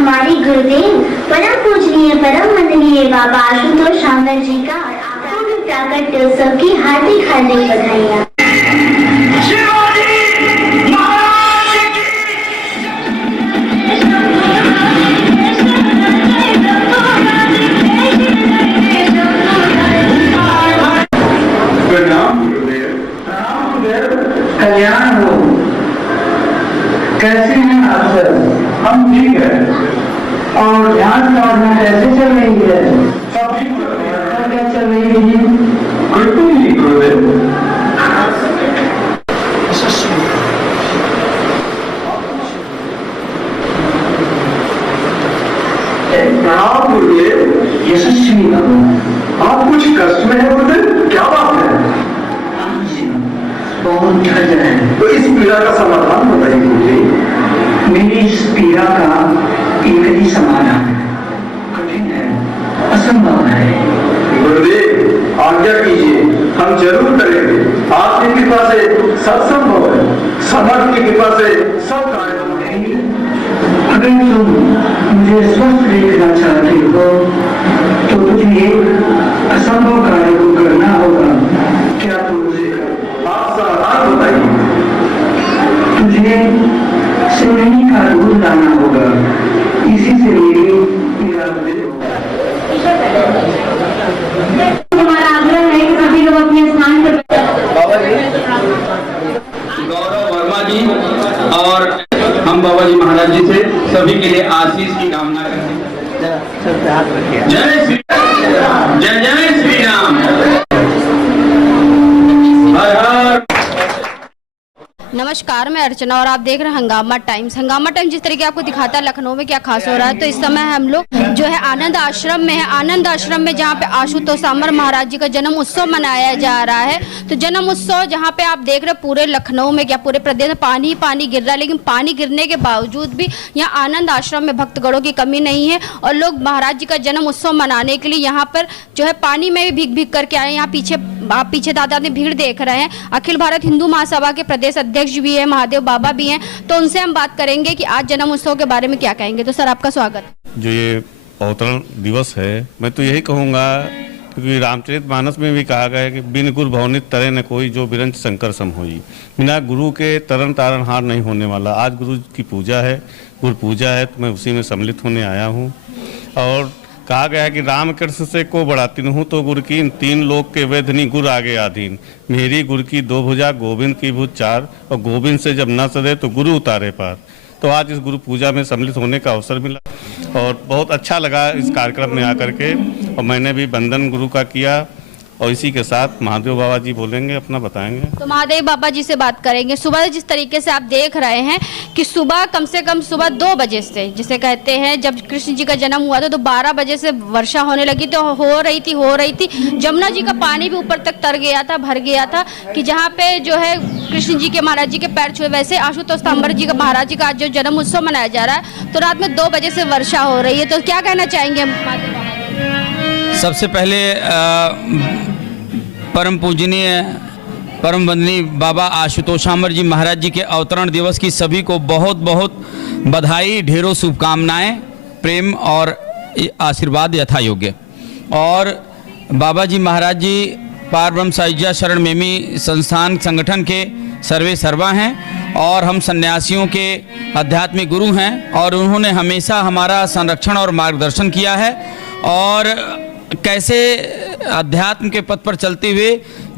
हमारे गुरुदेव परम पूजनीय परम वंदनीय बाबा आशुतोष शामर जी का पूर्ण प्राकट्योत्सव की हार्दिक हार्दिक बधाइयाँ। कल्याण हो। कैसे हैं आप सब? हम ठीक है। और ध्यान साधना कैसे चल रही है? सब ठीक है। क्या चल रही है? बिल्कुल नहीं गुरुदेव। प्रणाम गुरुदेव। यशस्वी भगवान, आप कुछ कष्ट में है गुरुदेव? क्या बात है? बहुत थक है। तो इस पीड़ा का समाधान बताइए गुरुदेव। मेरी इस पीड़ा का एक ही समाधान है। कठिन है, असंभव है। गुरुदेव आज्ञा कीजिए, हम जरूर करेंगे। आपकी कृपा से सब संभव है। समर्थ की कृपा से सब कार्य होंगे। अगर तुम मुझे स्वस्थ देखना चाहते हो तो मुझे एक असंभव कार्य को करना होगा। क्या तुम मुझे आप समाधान बताइए? तुझे सिवनी का दूध लाना होगा। इसी से मेरी पीड़ा हमारा आग्रह है कि सभी लोग अपने स्थान पर। बाबा जी गौरव वर्मा जी और हम बाबा जी महाराज जी से सभी के लिए आशीष की कामना करते हैं। जय श्री राम, जय जय श्री राम। हर हर। नमस्कार, मैं अर्चना और आप देख रहे हैं हंगामा टाइम्स। हंगामा टाइम्स जिस तरीके आपको दिखाता है लखनऊ में क्या खास हो रहा है, तो इस समय हम लोग जो है आनंद आश्रम में है। आनंद आश्रम में जहाँ पे आशुतोष शामर महाराज जी का जन्म उत्सव मनाया जा रहा है। तो जन्म उत्सव जहाँ पे आप देख रहे हैं पूरे लखनऊ में क्या पूरे प्रदेश में पानी ही पानी गिर रहा है, लेकिन पानी गिरने के बावजूद भी यहाँ आनंद आश्रम में भक्तगणों की कमी नहीं है और लोग महाराज जी का जन्म उत्सव मनाने के लिए यहाँ पर जो है पानी में भी भीग भीग करके आए। यहाँ पीछे दादा ने भीड़ देख रहे हैं। अखिल भारत हिंदू महासभा के प्रदेश अध्यक्ष भी है, महादेव बाबा भी हैं, तो उनसे हम बात करेंगे कि आज जन्म उत्सव के बारे में क्या कहेंगे। तो सर आपका स्वागत। जो ये अवतरण दिवस है, मैं तो यही कहूँगा क्योंकि रामचरितमानस में भी कहा गया है कि बिन गुरु भवनित तरे न कोई, जो बिरंच शंकर सम होई। बिना गुरु के तरन तारण हार नहीं होने वाला। आज गुरु की पूजा है, गुरु पूजा है, तो मैं उसी में सम्मिलित होने आया हूँ। और कहा गया है कि राम कृष्ण से को बढ़ाती हूँ तो गुरु की तीन लोक के वेदनी गुरु आगे आधीन। मेरी गुरु की दो भुजा, गोविंद की भुज चार, और गोविंद से जब न सदे तो गुरु उतारे पार। तो आज इस गुरु पूजा में सम्मिलित होने का अवसर मिला और बहुत अच्छा लगा इस कार्यक्रम में आकर के। और मैंने भी वंदन गुरु का किया और इसी के साथ महादेव बाबा जी बोलेंगे, अपना बताएंगे। तो महादेव बाबा जी से बात करेंगे। सुबह जिस तरीके से आप देख रहे हैं कि सुबह कम से कम सुबह 2 बजे से, जिसे कहते हैं जब कृष्ण जी का जन्म हुआ था तो 12 बजे से वर्षा होने लगी, तो हो रही थी। जमुना जी का पानी भी ऊपर तक तर गया था, भर गया था कि जहाँ पे जो है कृष्ण जी के महाराज जी के पैर छुए। वैसे आशुतोष शामर जी का महाराज जी का आज जो जन्म उत्सव मनाया जा रहा है, तो रात में 2 बजे से वर्षा हो रही है। तो क्या कहना चाहेंगे महादेव बाबा? सबसे पहले परम पूजनीय परम वंदनीय बाबा आशुतोष शामर जी महाराज जी के अवतरण दिवस की सभी को बहुत बहुत बधाई, ढेरों शुभकामनाएं, प्रेम और आशीर्वाद यथा योग्य। और बाबा जी महाराज जी पार ब्रह्म साहिज्या शरण मेमी संस्थान संगठन के सर्वे सर्वा हैं और हम सन्यासियों के आध्यात्मिक गुरु हैं और उन्होंने हमेशा हमारा संरक्षण और मार्गदर्शन किया है। और कैसे अध्यात्म के पथ पर चलते हुए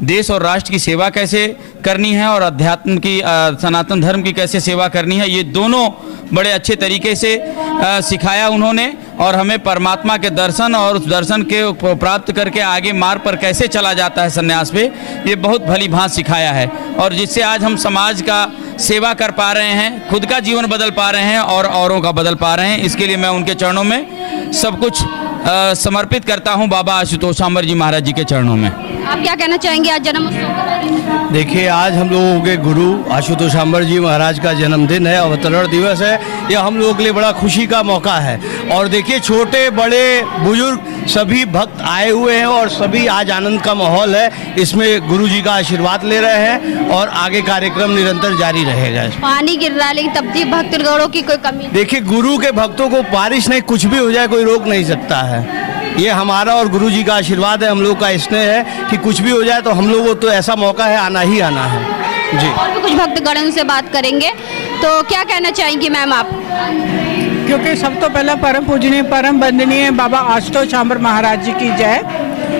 देश और राष्ट्र की सेवा कैसे करनी है और अध्यात्म की सनातन धर्म की कैसे सेवा करनी है, ये दोनों बड़े अच्छे तरीके से सिखाया उन्होंने। और हमें परमात्मा के दर्शन और उस दर्शन के प्राप्त करके आगे मार्ग पर कैसे चला जाता है संन्यास पे, ये बहुत भली भांत सिखाया है। और जिससे आज हम समाज का सेवा कर पा रहे हैं, खुद का जीवन बदल पा रहे हैं और औरों का बदल पा रहे हैं। इसके लिए मैं उनके चरणों में सब कुछ समर्पित करता हूं, बाबा आशुतोष शामर जी महाराज जी के चरणों में। आप क्या कहना चाहेंगे आज जन्म उत्सव के बारे में? देखिए, आज हम लोगों के गुरु आशुतोष शामर जी महाराज का जन्मदिन है, अवतरण दिवस है। यह हम लोगों के लिए बड़ा खुशी का मौका है। और देखिए, छोटे बड़े बुजुर्ग सभी भक्त आए हुए हैं और सभी आज आनंद का माहौल है। इसमें गुरु जी का आशीर्वाद ले रहे हैं और आगे कार्यक्रम निरंतर जारी रहेगा। पानी गिर रहा है लेकिन तब भी भक्तगणों की कोई कमी नहीं। देखिए, गुरु के भक्तों को बारिश नहीं, कुछ भी हो जाए कोई रोक नहीं सकता है। ये हमारा और गुरु जी का आशीर्वाद है, हम लोग का स्नेह है कि कुछ भी हो जाए तो हम लोगों को तो ऐसा मौका है, आना ही आना है जी। और भी कुछ भक्तगणों से बात करेंगे, तो क्या कहना चाहेंगी मैम आप? क्योंकि सब तो पहला परम पूजनीय परम वंदनीय बाबा आशुतोष शामर महाराज जी की जय,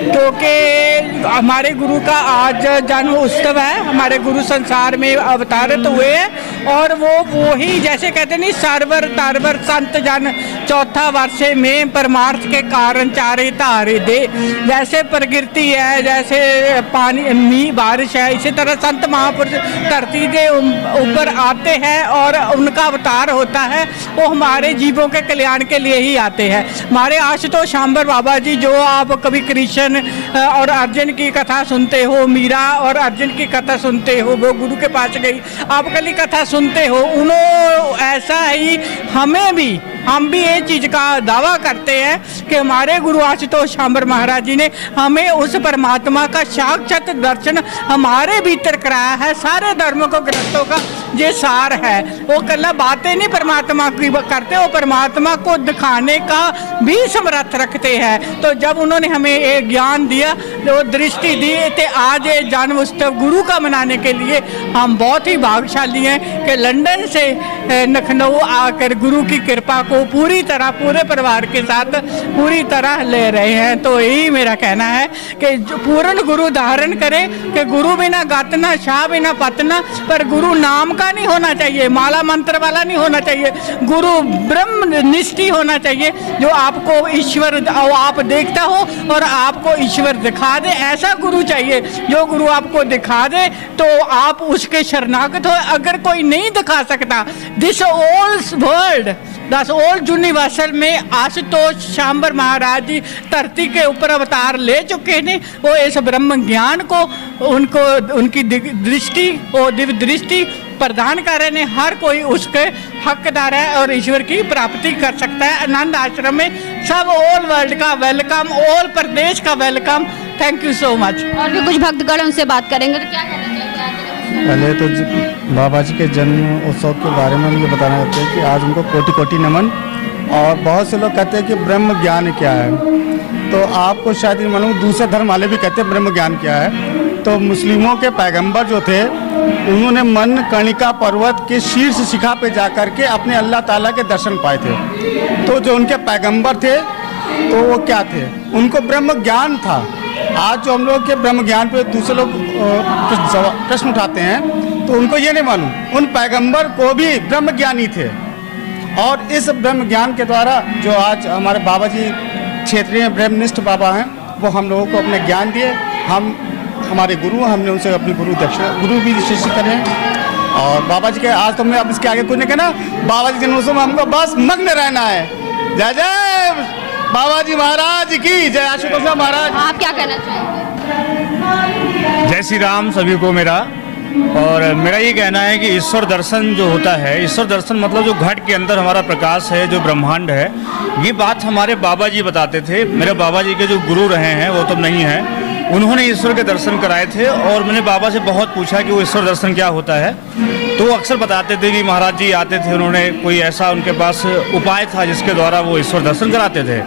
क्योंकि हमारे गुरु का आज जन्म उत्सव है। हमारे गुरु संसार में अवतारित हुए हैं और वो ही जैसे कहते नहीं, सारवर तारवर संत जन चौथा वर्षे में परमार्थ के कारण चारे तारे दे। जैसे प्रकृति है, जैसे पानी मींह बारिश है, इसी तरह संत महापुरुष धरती के ऊपर आते हैं और उनका अवतार होता है। वो हमारे जीवों के कल्याण के लिए ही आते हैं। हमारे आशुतोष शामर बाबा जी, जो आप कभी कृष्ण और अर्जुन की कथा सुनते हो, मीरा और अर्जुन की कथा सुनते हो, वो गुरु के पास गई, आप कली कथा सुनते हो, उन्होंने ऐसा ही हम भी ये चीज़ का दावा करते हैं कि हमारे गुरु आशुतोष शामर महाराज जी ने हमें उस परमात्मा का साक्षात दर्शन हमारे भीतर कराया है। सारे धर्मों को ग्रंथों का ये सार है। वो कल्ला बातें नहीं परमात्मा की करते, वो परमात्मा को दिखाने का भी समर्थ रखते हैं। तो जब उन्होंने हमें ये ज्ञान दिया, वो दृष्टि दी, तो आज ये जन्म उत्सव गुरु का मनाने के लिए हम बहुत ही भाग्यशाली हैं कि लंदन से लखनऊ आकर गुरु की कृपा को पूरी तरह पूरे परिवार के साथ पूरी तरह ले रहे हैं। तो यही मेरा कहना है कि पूर्ण गुरु धारण करें कि गुरु बिना गातना, शाह बिना पतना, पर गुरु नाम का नहीं होना चाहिए, माला मंत्र वाला नहीं होना चाहिए, गुरु ब्रह्म निष्ठी होना चाहिए, जो आपको ईश्वर आप देखता हो और आपको ईश्वर दिखा दे। ऐसा गुरु चाहिए जो गुरु आपको दिखा दे तो आप उसके शरणागत हो। अगर कोई नहीं दिखा सकता, दिस ओल्ड वर्ल्ड दस ओल्ड यूनिवर्सल में आशुतोष शामर महाराज जी धरती के ऊपर अवतार ले चुके हैं। वो इस ब्रह्म ज्ञान को उनकी दृष्टि और दिव्य दृष्टि प्रदान कर रहे हैं। हर कोई उसके हकदार है और ईश्वर की प्राप्ति कर सकता है। आनंद आश्रम में सब ऑल वर्ल्ड का वेलकम, ऑल प्रदेश का welcome. Thank you so much. और भी कुछ भक्तगण उनसे बात करेंगे, तो क्या कहना चाहिए? पहले तो बाबा जी के जन्म उत्सव के बारे में मुझे बताना चाहते हैं कि आज उनको कोटि कोटि नमन। और बहुत से लोग कहते हैं कि ब्रह्म ज्ञान क्या है, तो आपको शायद मालूम, दूसरे धर्म वाले भी कहते हैं ब्रह्म ज्ञान क्या है। तो मुस्लिमों के पैगंबर जो थे, उन्होंने मन कर्णिका पर्वत के शीर्ष शिखा पे जाकर के अपने अल्लाह ताला के दर्शन पाए थे। तो जो उनके पैगंबर थे तो वो क्या थे, उनको ब्रह्म ज्ञान था। आज जो हम लोग के ब्रह्म ज्ञान पे दूसरे लोग प्रश्न उठाते हैं तो उनको ये नहीं मालूम, उन पैगंबर को भी ब्रह्म ज्ञानी थे। और इस ब्रह्म ज्ञान के द्वारा जो आज हमारे बाबा जी क्षेत्रीय ब्रह्मनिष्ठ बाबा हैं, वो हम लोगों को अपने ज्ञान दिए। हम हमारे गुरु, हमने उनसे अपनी गुरु भी शिष्य करें। और बाबा जी के आज तो मैं अब इसके आगे कुछ नहीं कहना। बाबा जी के उत्सव में हमको बस मग्न रहना है। जय जय बाबा जी महाराज की जय, आशुतोष महाराज। आप क्या कहना चाहेंगे? जय श्री राम सभी को मेरा। और मेरा ये कहना है कि ईश्वर दर्शन जो होता है, ईश्वर दर्शन मतलब जो घट के अंदर हमारा प्रकाश है, जो ब्रह्मांड है, ये बात हमारे बाबा जी बताते थे। मेरे बाबा जी के जो गुरु रहे हैं वो तो नहीं है, उन्होंने ईश्वर के दर्शन कराए थे। और मैंने बाबा से बहुत पूछा कि वो ईश्वर दर्शन क्या होता है, तो वो अक्सर बताते थे कि महाराज जी आते थे, उन्होंने कोई ऐसा उनके पास उपाय था जिसके द्वारा वो ईश्वर दर्शन कराते थे।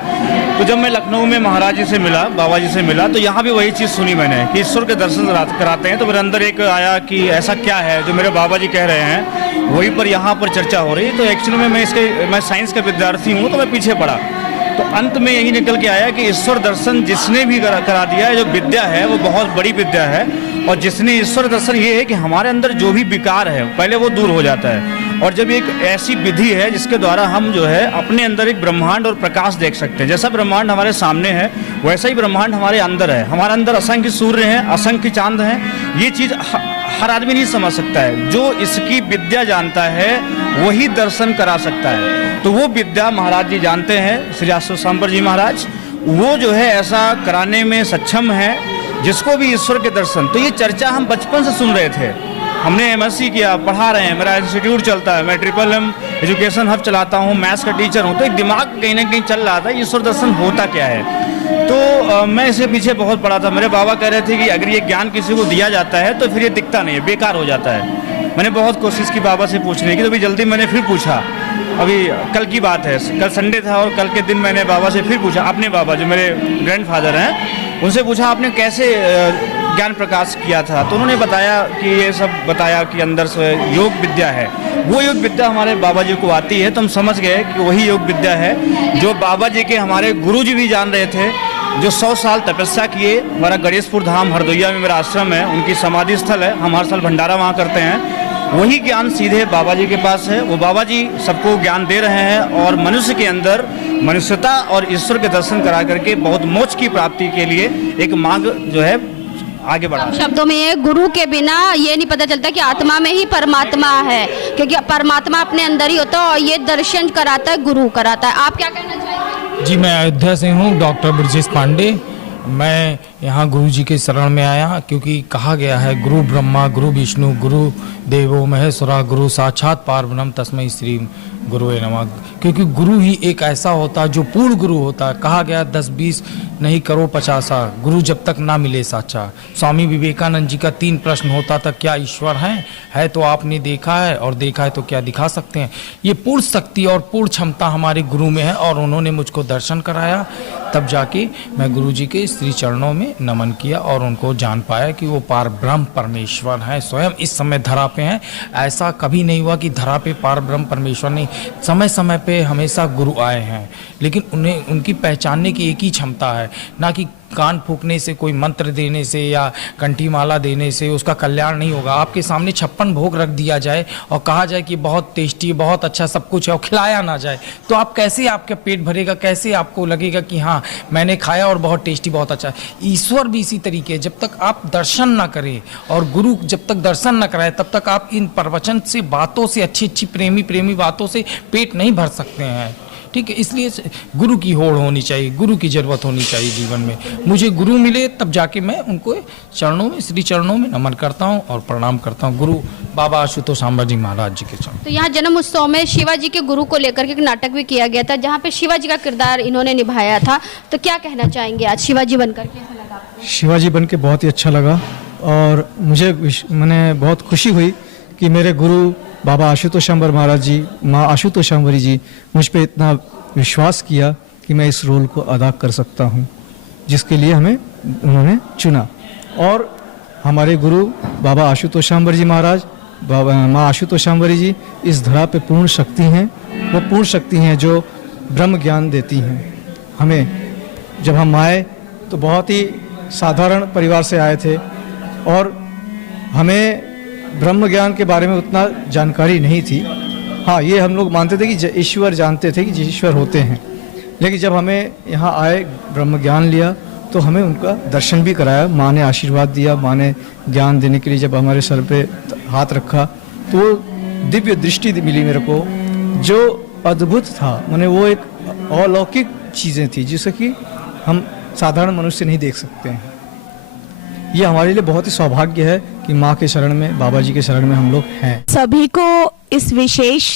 तो जब मैं लखनऊ में महाराज जी से मिला, बाबा जी से मिला, तो यहाँ भी वही चीज़ सुनी मैंने कि ईश्वर के दर्शन कराते हैं। तो मेरे अंदर एक आया कि ऐसा क्या है जो मेरे बाबा जी कह रहे हैं, वहीं पर यहाँ पर चर्चा हो रही। तो एक्चुअली में मैं साइंस का विद्यार्थी हूँ, तो मैं पीछे पड़ा। तो अंत में यही निकल के आया कि ईश्वर दर्शन जिसने भी करा दिया है, जो विद्या है वो बहुत बड़ी विद्या है। और जिसने ईश्वर दर्शन ये है कि हमारे अंदर जो भी विकार है पहले वो दूर हो जाता है। और जब एक ऐसी विधि है जिसके द्वारा हम जो है अपने अंदर एक ब्रह्मांड और प्रकाश देख सकते हैं। जैसा ब्रह्मांड हमारे सामने है वैसा ही ब्रह्मांड हमारे अंदर है। हमारे अंदर असंख्य सूर्य हैं, असंख्य चांद हैं। ये चीज़ हर आदमी नहीं समझ सकता है। जो इसकी विद्या जानता है वही दर्शन करा सकता है। तो वो विद्या महाराज जी जानते हैं, श्री आशुतोष शामर जी महाराज, वो जो है ऐसा कराने में सक्षम है जिसको भी ईश्वर के दर्शन। तो ये चर्चा हम बचपन से सुन रहे थे। हमने MSc किया, पढ़ा रहे हैं, मेरा इंस्टीट्यूट चलता है, मैं MMM एजुकेशन हब चलाता हूँ, मैथ्स का टीचर हूँ। तो एक दिमाग कहीं ना कहीं चल रहा था ईश्वर दर्शन होता क्या है। तो मैं इसके पीछे बहुत पड़ा था। मेरे बाबा कह रहे थे कि अगर ये ज्ञान किसी को दिया जाता है तो फिर ये दिखता नहीं है, बेकार हो जाता है। मैंने बहुत कोशिश की बाबा से पूछने की, तो अभी जल्दी मैंने फिर पूछा। अभी कल की बात है, कल संडे था और कल के दिन मैंने बाबा से फिर पूछा, अपने बाबा जो मेरे ग्रैंडफादर हैं उनसे पूछा आपने कैसे ज्ञान प्रकाश किया था। तो उन्होंने बताया कि ये सब बताया कि अंदर से योग विद्या है, वो योग विद्या हमारे बाबा जी को आती है। तो हम समझ गए कि वही योग विद्या है जो बाबा जी के हमारे गुरु जी भी जान रहे थे, जो 100 साल तपस्या किए। हमारा गणेशपुर धाम हरदोइया में मेरा आश्रम है, उनकी समाधि स्थल है, हम हर साल भंडारा वहाँ करते हैं। वही ज्ञान सीधे बाबा जी के पास है। वो बाबा जी सबको ज्ञान दे रहे हैं और मनुष्य के अंदर मनुष्यता और ईश्वर के दर्शन करा करके बहुत मोक्ष की प्राप्ति के लिए एक मार्ग जो है आगे बढ़ा। शब्दों में ये गुरु के बिना ये नहीं पता चलता कि आत्मा में ही परमात्मा है, क्योंकि परमात्मा अपने अंदर ही होता है और ये दर्शन कराता है, गुरु कराता है। आप क्या कहना चाहेंगे? जी, मैं अयोध्या से हूँ, डॉक्टर ब्रजेश पांडे। मैं यहाँ गुरु जी के शरण में आया क्योंकि कहा गया है गुरु ब्रह्मा गुरु विष्णु गुरु देवो महेश्वरा गुरु साक्षात पारब्रह्म तस्मै श्री गुरुवे नमः। क्योंकि गुरु ही एक ऐसा होता है जो पूर्ण गुरु होता है। कहा गया 10-20 नहीं करो 50 गुरु जब तक ना मिले साचा। स्वामी विवेकानंद जी का 3 प्रश्न होता था, क्या ईश्वर है तो आपने देखा है, और देखा है तो क्या दिखा सकते हैं। ये पूर्ण शक्ति और पूर्ण क्षमता हमारे गुरु में है और उन्होंने मुझको दर्शन कराया। तब जाके मैं गुरु जी के श्री चरणों में नमन किया और उनको जान पाया कि वो पार ब्रह्म परमेश्वर हैं, स्वयं इस समय धरा पे हैं। ऐसा कभी नहीं हुआ कि धरा पे पार ब्रह्म परमेश्वर नहीं, समय समय पे हमेशा गुरु आए हैं, लेकिन उन्हें उनकी पहचानने की एक ही क्षमता है, ना कि कान फूकने से, कोई मंत्र देने से या कंठी माला देने से उसका कल्याण नहीं होगा। आपके सामने 56 भोग रख दिया जाए और कहा जाए कि बहुत टेस्टी, बहुत अच्छा सब कुछ है, और खिलाया ना जाए तो आप कैसे, आपका पेट भरेगा, कैसे आपको लगेगा कि हाँ मैंने खाया और बहुत टेस्टी, बहुत अच्छा है। ईश्वर भी इसी तरीके, जब तक आप दर्शन ना करें और गुरु जब तक दर्शन ना कराए तब तक आप इन प्रवचन से, बातों से, अच्छी अच्छी प्रेमी बातों से पेट नहीं भर सकते हैं। ठीक है, इसलिए गुरु की होड़ होनी चाहिए, गुरु की जरूरत होनी चाहिए जीवन में। मुझे गुरु मिले तब जाके मैं उनको चरणों में, श्री चरणों में नमन करता हूँ और प्रणाम करता हूँ। गुरु बाबा आशुतोष शामर जी महाराज जी के चरण। तो यहाँ जन्म उत्सव में शिवाजी के गुरु को लेकर के एक नाटक भी किया गया था, जहाँ पे शिवाजी का किरदार इन्होंने निभाया था। तो क्या कहना चाहेंगे आज शिवाजी बनकर कैसा लगा? शिवाजी बन के बहुत ही अच्छा लगा और मुझे मैंने बहुत खुशी हुई कि मेरे गुरु बाबा आशुतोष शामर महाराज जी, माँ आशुतोष शामरी जी मुझ पे इतना विश्वास किया कि मैं इस रोल को अदा कर सकता हूँ, जिसके लिए हमें उन्होंने चुना। और हमारे गुरु बाबा आशुतोष शामर जी महाराज, बाबा माँ आशुतोष शामरी जी इस धरा पे पूर्ण शक्ति हैं। वो पूर्ण शक्ति हैं जो ब्रह्म ज्ञान देती हैं हमें। जब हम आए तो बहुत ही साधारण परिवार से आए थे और हमें ब्रह्म ज्ञान के बारे में उतना जानकारी नहीं थी। हाँ, ये हम लोग मानते थे कि ईश्वर, जानते थे कि ईश्वर होते हैं, लेकिन जब हमें यहाँ आए, ब्रह्म ज्ञान लिया तो हमें उनका दर्शन भी कराया। माँ ने आशीर्वाद दिया, माँ ने ज्ञान देने के लिए जब हमारे सर पे हाथ रखा तो दिव्य दृष्टि मिली मेरे को, जो अद्भुत था। माने वो एक अलौकिक चीज़ें थी जिसे कि हम साधारण मनुष्य नहीं देख सकते हैं। ये हमारे लिए बहुत ही सौभाग्य है कि माँ के शरण में, बाबा जी के शरण में हम लोग हैं। सभी को इस विशेष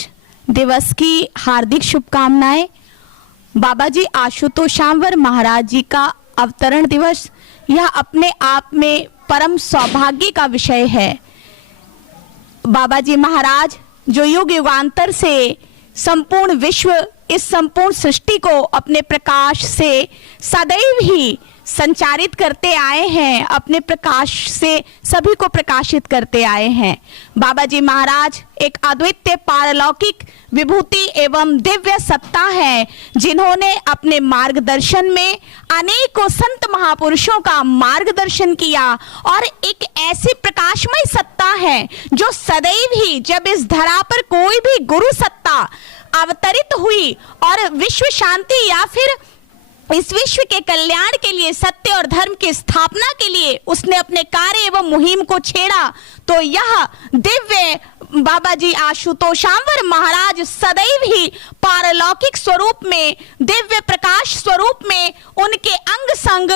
दिवस की हार्दिक शुभकामनाएं। बाबा जी आशुतोष शामर महाराज जी का अवतरण दिवस यह अपने आप में परम सौभाग्य का विषय है। बाबा जी महाराज जो युग युगांतर से संपूर्ण विश्व, इस संपूर्ण सृष्टि को अपने प्रकाश से सदैव ही संचारित करते आए हैं, अपने प्रकाश से सभी को प्रकाशित करते आए हैं। बाबा जी महाराज एक अद्वितीय पारलौकिक विभूति एवं दिव्य सत्ता है, जिन्होंने अपने मार्गदर्शन में अनेकों संत महापुरुषों का मार्गदर्शन किया और एक ऐसी प्रकाशमय सत्ता है जो सदैव ही, जब इस धरा पर कोई भी गुरु सत्ता अवतरित हुई और विश्व शांति या फिर इस विश्व के कल्याण के लिए, सत्य और धर्म की स्थापना के लिए उसने अपने कार्य एवं मुहिम को छेड़ा, तो यह दिव्य बाबा जी आशुतोष शामर महाराज सदैव ही पारलौकिक स्वरूप में, दिव्य प्रकाश स्वरूप में उनके अंग संग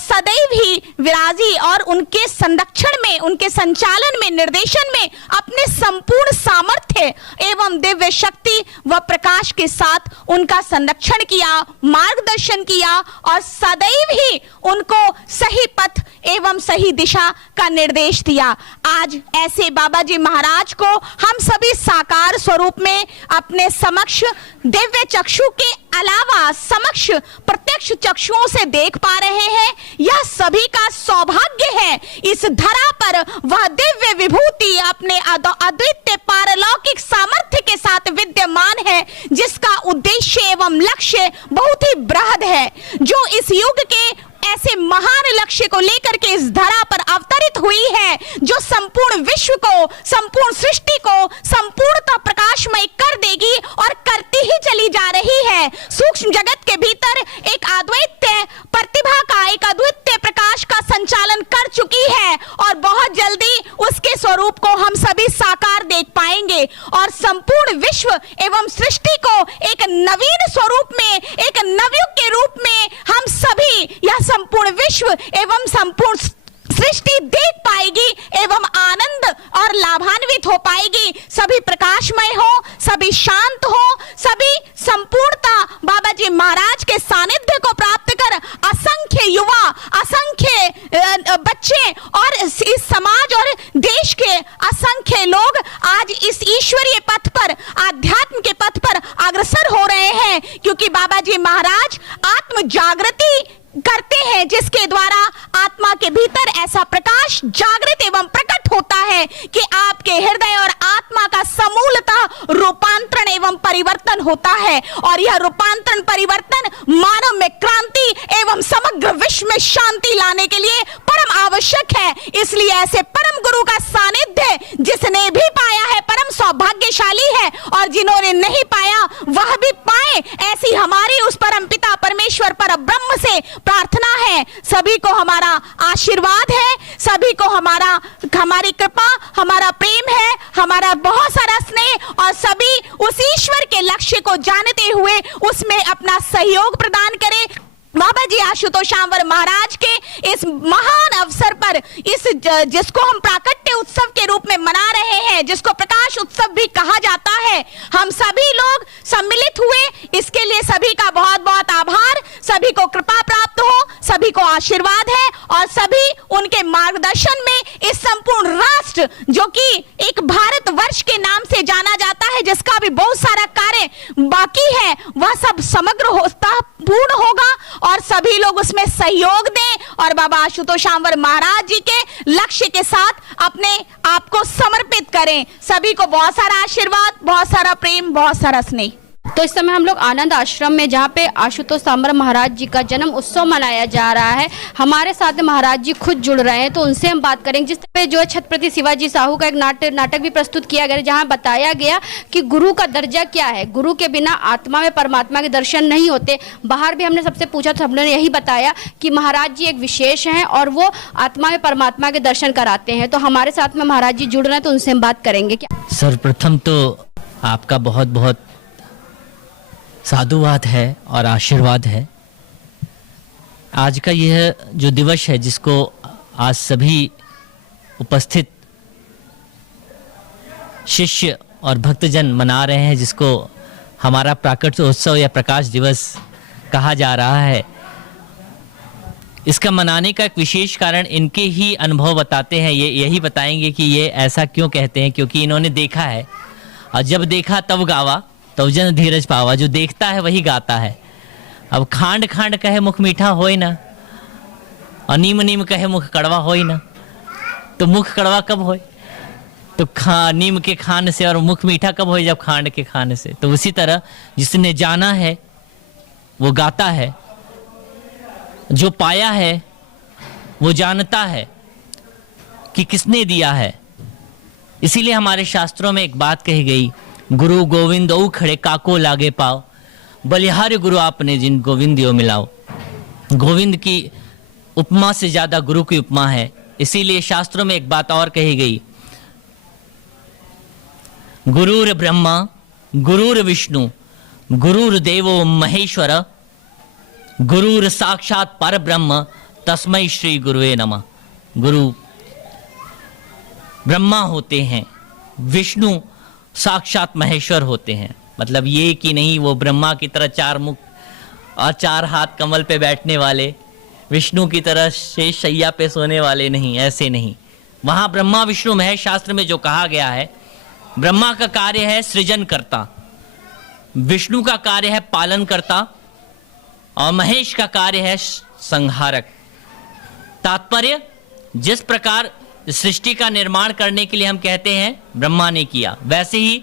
सदैव ही विराजी और उनके संरक्षण में, उनके संचालन में, निर्देशन में अपने संपूर्ण सामर्थ्य एवं दिव्य शक्ति व प्रकाश के साथ उनका संरक्षण किया, मार्गदर्शन किया किया और सदैव ही उनको सही पथ एवं सही दिशा का निर्देश दिया। आज ऐसे बाबा जी महाराज को हम सभी साकार स्वरूप में अपने समक्ष दिव्य चक्षु के अलावा समक्ष प्रत्यक्ष चक्षुओं से देख पा रहे हैं। यह सभी का सौभाग्य है। इस धरा पर वह दिव्य विभूति अपने अद्वितीय पारलौकिक सामर्थ्य के साथ विद्यमान है, जिसका उद्देश्य एवं लक्ष्य बहुत ही बृहद है, जो इस युग के ऐसे महान लक्ष्य को लेकर के इस धरा पर अवतरित हुई है, जो संपूर्ण विश्व को, संपूर्ण सृष्टि को संपूर्णतः प्रकाशमय कर देगी और करती ही चली जा रही है। सूक्ष्म जगत के भीतर एक अद्वितीय प्रतिभा का, एक अद्वितीय प्रकाश का संचालन कर चुकी है और बहुत जल्दी उसके स्वरूप को हम सभी साकार देख पाएंगे और संपूर्ण विश्व एवं सृष्टि को एक नवीन स्वरूप में, एक नवयुग के रूप में हम सभी, यह संपूर्ण विश्व एवं संपूर्ण सृष्टि देख पाएगी एवं आनंद और लाभान्वित हो पाएगी। सभी प्रकाशमय हो, सभी शांत हो, सभी संपूर्णता बाबा जी महाराज के सानिध्य को प्राप्त कर असंख्य युवा, असंख्य बच्चे और इस समाज और देश के असंख्य लोग आज इस ईश्वरीय पथ पर, आध्यात्म के पथ पर अग्रसर हो रहे हैं, क्योंकि बाबा जी महाराज आत्म जागृति करते हैं, जिसके द्वारा आत्मा के भीतर ऐसा प्रकाश जागृत एवं प्रकट होता है कि आपके हृदय और आत्मा का समूलतः रूपांतरण एवं परिवर्तन होता है और यह रूपांतरण परिवर्तन मानव में क्रांति एवं समग्र विश्व में शांति लाने के लिए परम आवश्यक है। इसलिए ऐसे परम गुरु का सानिध्य जिसने भी पाया है परम सौभाग्यशाली है और जिन्होंने नहीं पाया वह भी पाए, ऐसी हमारी उस परम पिता परमेश्वर पर ब्रह्म से प्रार्थना है। सभी को हमारा आशीर्वाद है, सभी को हमारी कृपा, हमारा प्रेम है, हमारा बहुत सारा स्नेह और सभी उस ईश्वर के लक्ष्य को जानते हुए उसमें अपना सहयोग प्रदान करें। बाबा जी आशुतोषांवर महाराज के इस महान अवसर पर, इस जिसको हम प्राकट्य उत्सव के रूप में मना रहे हैं, जिसको प्रकाश उत्सव भी कहा जाता है, हम सभी लोग सम्मिलित हुए, इसके लिए सभी का बहुत बहुत आभार। सभी को कृपा प्राप्त हो, सभी को आशीर्वाद है और सभी उनके मार्गदर्शन में इस संपूर्ण राष्ट्र, जो कि एक भारतवर्ष के नाम से जाना जाता है, जिसका भी बहुत सारा कार्य बाकी है, वह सब समग्र होता पूर्ण होगा और सभी लोग उसमें सहयोग दें और बाबा आशुतोषांवर महाराज जी के लक्ष्य के साथ अपने आप को समर्पित करें। सभी को बहुत सारा आशीर्वाद, बहुत सारा प्रेम, बहुत सारा स्नेह। तो इस समय हम लोग आनंद आश्रम में, जहाँ पे आशुतोषांवर महाराज जी का जन्म उत्सव मनाया जा रहा है, हमारे साथ महाराज जी खुद जुड़ रहे हैं, तो उनसे हम बात करेंगे। जिस पे जो छत्रपति शिवाजी साहू का एक नाटक भी प्रस्तुत किया गया, जहाँ बताया गया कि गुरु का दर्जा क्या है। गुरु के बिना आत्मा में परमात्मा के दर्शन नहीं होते। बाहर भी हमने सबसे पूछा तो हमने यही बताया कि महाराज जी एक विशेष हैं और वो आत्मा में परमात्मा के दर्शन कराते हैं। तो हमारे साथ में महाराज जी जुड़ रहे हैं, तो उनसे हम बात करेंगे। क्या सर्वप्रथम तो आपका बहुत बहुत साधुवाद है और आशीर्वाद है। आज का यह जो दिवस है, जिसको आज सभी उपस्थित शिष्य और भक्तजन मना रहे हैं, जिसको हमारा प्राकट्य उत्सव या प्रकाश दिवस कहा जा रहा है, इसका मनाने का एक विशेष कारण इनके ही अनुभव बताते हैं। ये यही बताएंगे कि ये ऐसा क्यों कहते हैं, क्योंकि इन्होंने देखा है और जब देखा तब गावा, तब जन धीरज पावा। जो देखता है वही गाता है। अब खांड खांड कहे मुख मीठा होए ना, और नीम नीम कहे मुख कड़वा होए ना, तो मुख कड़वा कब होए? तो नीम के खान से, और मुख मीठा कब होए? जब खांड के खाने से। तो उसी तरह जिसने जाना है वो गाता है, जो पाया है वो जानता है कि किसने दिया है। इसीलिए हमारे शास्त्रों में एक बात कही गई, गुरु गोविंद ओ खड़े काको लागे पाओ, बलिहारी गुरु आपने जिन गोविंदियो मिलाओ। गोविंद की उपमा से ज्यादा गुरु की उपमा है। इसीलिए शास्त्रों में एक बात और कही गई, गुरुर ब्रह्मा गुरुर विष्णु गुरुर देवो महेश्वर गुरुर साक्षात पर ब्रह्म तस्मै श्री गुरुवे नमः। गुरु ब्रह्मा होते हैं, विष्णु साक्षात महेश्वर होते हैं। मतलब ये कि नहीं वो ब्रह्मा की तरह चार मुख और 4 हाथ कमल पे बैठने वाले, विष्णु की तरह शेष शैया पे सोने वाले नहीं, ऐसे नहीं। वहां ब्रह्मा विष्णु महेश शास्त्र में जो कहा गया है, ब्रह्मा का कार्य है सृजन करता, विष्णु का कार्य है पालन करता और महेश का कार्य है संहारक। तात्पर्य, जिस प्रकार सृष्टि का निर्माण करने के लिए हम कहते हैं ब्रह्मा ने किया, वैसे ही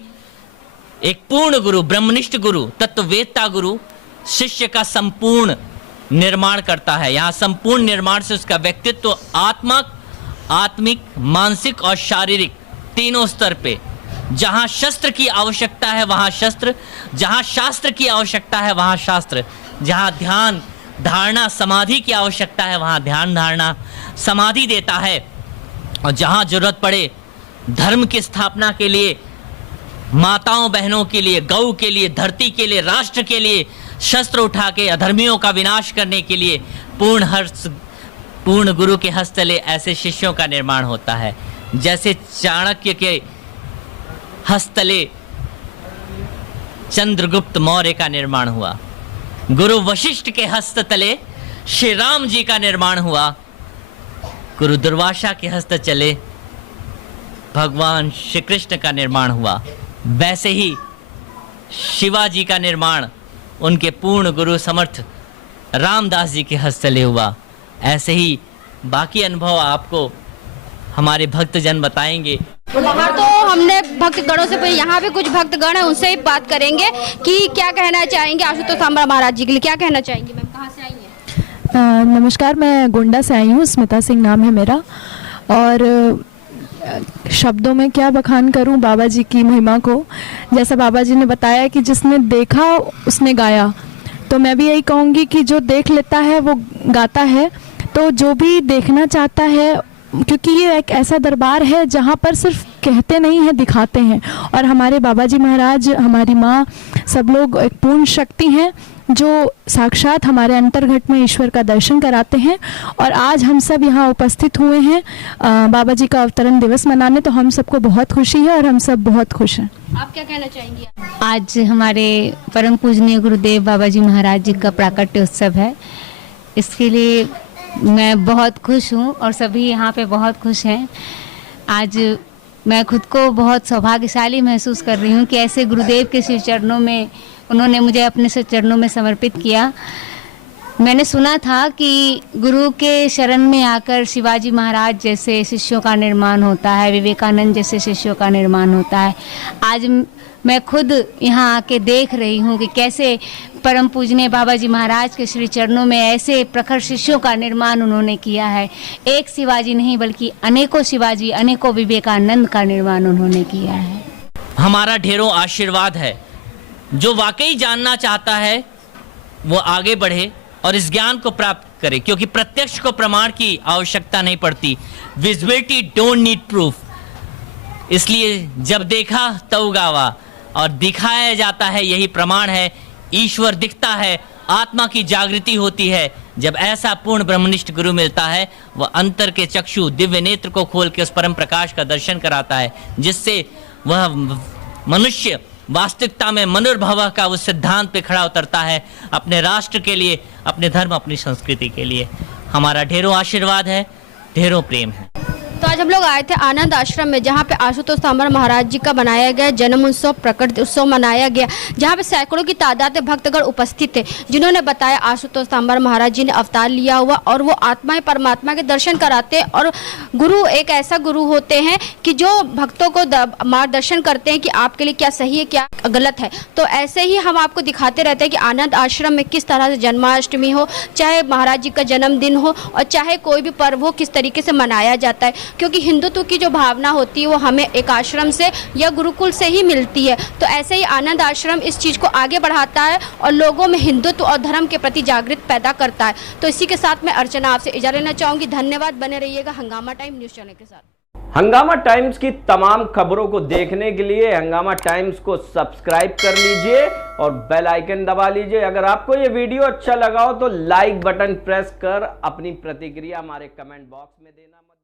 एक पूर्ण गुरु, ब्रह्मनिष्ठ गुरु, तत्ववेत्ता गुरु शिष्य का संपूर्ण निर्माण करता है। यहां संपूर्ण निर्माण से उसका व्यक्तित्व आत्मिक, मानसिक और शारीरिक तीनों स्तर पे, जहां शस्त्र की आवश्यकता है वहां शस्त्र, जहां शास्त्र की आवश्यकता है वहां शास्त्र, जहां ध्यान धारणा समाधि की आवश्यकता है वहां ध्यान धारणा समाधि देता है, और जहां जरूरत पड़े धर्म की स्थापना के लिए, माताओं बहनों के लिए, गौ के लिए, धरती के लिए, राष्ट्र के लिए शस्त्र उठा के अधर्मियों का विनाश करने के लिए पूर्ण गुरु के हस्तले ऐसे शिष्यों का निर्माण होता है। जैसे चाणक्य के हस्तले चंद्रगुप्त मौर्य का निर्माण हुआ, गुरु वशिष्ठ के हस्तले श्री राम जी का निर्माण हुआ, गुरु दुर्वासा के हस्त चले भगवान श्री कृष्ण का निर्माण हुआ, वैसे ही शिवाजी का निर्माण उनके पूर्ण गुरु समर्थ रामदास जी के हस्तले हुआ। ऐसे ही बाकी अनुभव आपको हमारे भक्तजन बताएंगे। वहाँ तो हमने भक्तगणों से, यहाँ पे कुछ भक्तगण हैं, उनसे ही बात करेंगे कि क्या कहना चाहेंगे आशुतोष सांबरा महाराज जी के लिए, क्या कहना चाहेंगे। मैम कहाँ से आई हैं? नमस्कार, मैं गोंडा से आई हूँ, स्मिता सिंह नाम है मेरा। और शब्दों में क्या बखान करूं बाबा जी की महिमा को। जैसा बाबा जी ने बताया कि जिसने देखा उसने गाया, तो मैं भी यही कहूँगी कि जो देख लेता है वो गाता है। तो जो भी देखना चाहता है, क्योंकि ये एक ऐसा दरबार है जहाँ पर सिर्फ कहते नहीं हैं, दिखाते हैं। और हमारे बाबा जी महाराज, हमारी माँ, सब लोग एक पूर्ण शक्ति हैं जो साक्षात हमारे अंतर्घट में ईश्वर का दर्शन कराते हैं। और आज हम सब यहाँ उपस्थित हुए हैं बाबा जी का अवतरण दिवस मनाने, तो हम सबको बहुत खुशी है और हम सब बहुत खुश हैं। आप क्या कहना चाहेंगी? आज हमारे परम पूजनीय गुरुदेव बाबा जी महाराज जी का प्राकट्य उत्सव है, इसके लिए मैं बहुत खुश हूँ और सभी यहाँ पे बहुत खुश हैं। आज मैं खुद को बहुत सौभाग्यशाली महसूस कर रही हूँ कि ऐसे गुरुदेव के श्री चरणों में उन्होंने मुझे अपने से चरणों में समर्पित किया। मैंने सुना था कि गुरु के शरण में आकर शिवाजी महाराज जैसे शिष्यों का निर्माण होता है, विवेकानंद जैसे शिष्यों का निर्माण होता है। आज मैं खुद यहाँ आके देख रही हूँ कि कैसे परम पूजनीय बाबा जी महाराज के श्री चरणों में ऐसे प्रखर शिष्यों का निर्माण उन्होंने किया है। एक शिवाजी नहीं बल्कि अनेकों शिवाजी, अनेकों विवेकानंद का निर्माण उन्होंने किया है। हमारा ढेरों आशीर्वाद है। जो वाकई जानना चाहता है वो आगे बढ़े और इस ज्ञान को प्राप्त करे, क्योंकि प्रत्यक्ष को प्रमाण की आवश्यकता नहीं पड़ती। Visibility don't need proof. इसलिए जब देखा तब गावा, और दिखाया जाता है यही प्रमाण है। ईश्वर दिखता है, आत्मा की जागृति होती है। जब ऐसा पूर्ण ब्रह्मनिष्ठ गुरु मिलता है, वह अंतर के चक्षु दिव्य नेत्र को खोल के उस परम प्रकाश का दर्शन कराता है, जिससे वह मनुष्य वास्तविकता में मनुर्भव का उस सिद्धांत पे खड़ा उतरता है, अपने राष्ट्र के लिए, अपने धर्म, अपनी संस्कृति के लिए। हमारा ढेरों आशीर्वाद है, ढेरों प्रेम है। तो आज हम लोग आए थे आनंद आश्रम में, जहाँ पे आशुतोष सांबरा महाराज जी का बनाया गया जन्म उत्सव, प्रकट उत्सव मनाया गया, जहाँ पे सैकड़ों की तादाद में भक्तगण उपस्थित थे, जिन्होंने बताया आशुतोष सांबरा महाराज जी ने अवतार लिया हुआ और वो आत्मा परमात्मा के दर्शन कराते हैं। और गुरु एक ऐसा गुरु होते हैं कि जो भक्तों को मार्गदर्शन करते हैं कि आपके लिए क्या सही है, क्या गलत है। तो ऐसे ही हम आपको दिखाते रहते हैं कि आनंद आश्रम में किस तरह से जन्माष्टमी हो, चाहे महाराज जी का जन्मदिन हो, और चाहे कोई भी पर्व हो, किस तरीके से मनाया जाता है। क्योंकि हिंदुत्व की जो भावना होती है वो हमें एक आश्रम से या गुरुकुल से ही मिलती है। तो ऐसे ही आनंद आश्रम इस चीज़ को आगे बढ़ाता है और लोगों में हिंदुत्व और धर्म के प्रति जागृत पैदा करता है। तो इसी के साथ मैं अर्चना आपसे इजाज़त लेना चाहूँगी। धन्यवाद। बने रहिएगा हंगामा टाइम न्यूज़ चैनल के साथ। हंगामा टाइम्स की तमाम खबरों को देखने के लिए हंगामा टाइम्स को सब्सक्राइब कर लीजिए और बेल आइकन दबा लीजिए। अगर आपको ये वीडियो अच्छा लगा हो तो लाइक बटन प्रेस कर अपनी प्रतिक्रिया हमारे कमेंट बॉक्स में देना मत